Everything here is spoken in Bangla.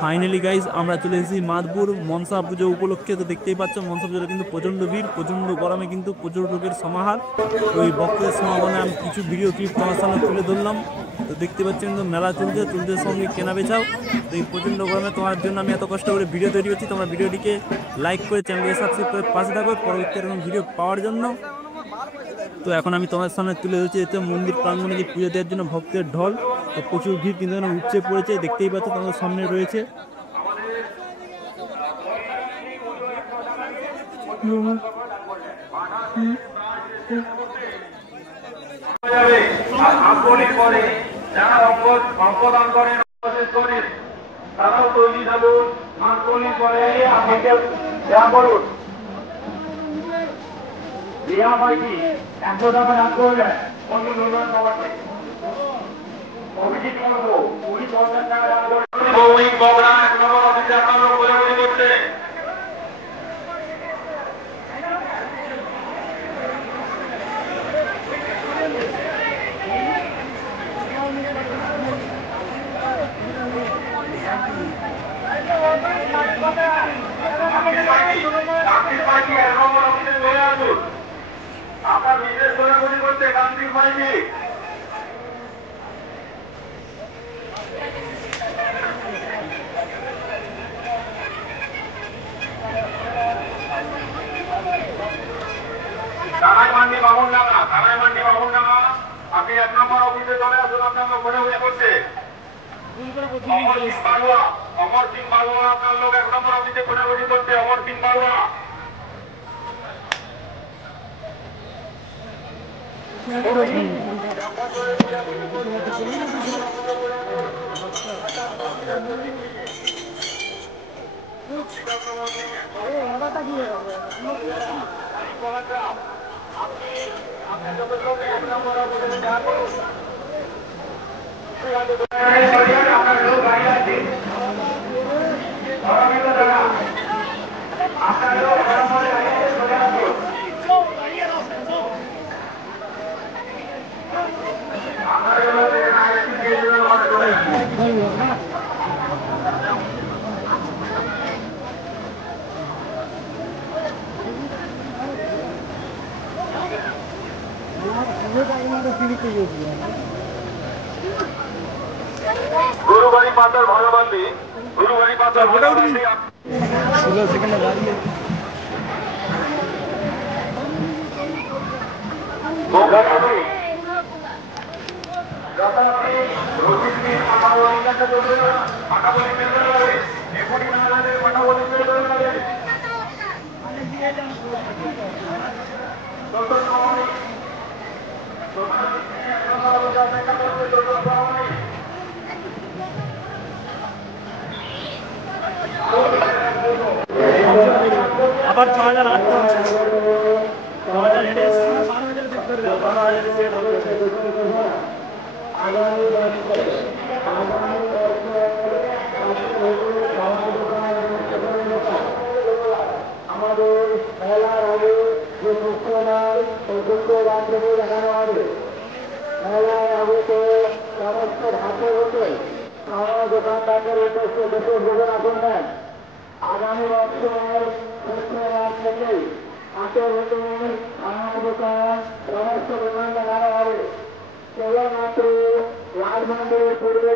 ফাইনালি গাইস আমরা চলে এসেছি মাদপুর মনসা পুজো উপলক্ষে। তো দেখতেই পাচ্ছ মনসা পুজোটা কিন্তু প্রচণ্ড ভিড়, প্রচণ্ড গরমে কিন্তু প্রচুর লোকের সমাহার। তো এই ভক্তদের সমাগমে আমি কিছু ভিডিও ক্লিপ তোমার সামনে তুলে ধরলাম। তো দেখতে পাচ্ছি কিন্তু মেলা চলছে সঙ্গে কেনা বেচাও। তো এই প্রচণ্ড গরমে তোমার জন্য আমি এত কষ্ট করে ভিডিও তৈরি করছি। তোমরা ভিডিওটিকে লাইক করে চ্যানেলকে সাবস্ক্রাইব করে পাশে থাকো পরবর্তী এরকম ভিডিও পাওয়ার জন্য। তো এখন আমি তোমার সামনে তুলে ধরছি এতে মন্দির প্রাঙ্গণে যে পুজো দেওয়ার জন্য ভক্তের ঢল। তো প্রচুর ভিড় কিন্তু এখানে উপচে পড়েছে, দেখতেই পাচ্ছ তোমাদের সামনে রয়েছে। অভিজিৎ করবো 20,000 টাকা দান করে মৌলিক বগড়া 1 নম্বর অফিসে আপনারা খোঁজাখুঁজি করছে। আপনার বিশেষ খোঁজাখুঁজি করছে গান্ধী ভাইজি। কানাইমান্ডি বামুনডাঙ্গা আপনি 1 নম্বর অফিসে চলে আসুন, আপনাকে খোঁজাখুঁজি করছে। অমর সিং বাড়ুয়া আপনার লোক 1 নম্বর অফিসে খোঁজাখুঁজি করছে। অমর সিং বাড়ুয়া গুরুবাড়ি পাতার ভগবানী গুরুবাড়ি পাতার মোটামুটি সেখানে দাঁড়িয়ে আবার 6,800 6,000 হেডে 12,000 সেট করে দাও, 12,000 সেট হবে। আমাদের মেলার আগে যে মুখ্যমান বান্ধবী দেখানো হবে, মেলায় আগত সমস্ত ধাপে হতে আমার দোকানদারদের উদ্দেশ্যে বিশেষ ঘোষণা করবেন। আগামী বছর শুক্রবার থেকে হাটের হতে আমার দোকান সমস্ত দোকান দেখানো হবে। কেবলমাত্র লাল মন্দিরের পূর্বে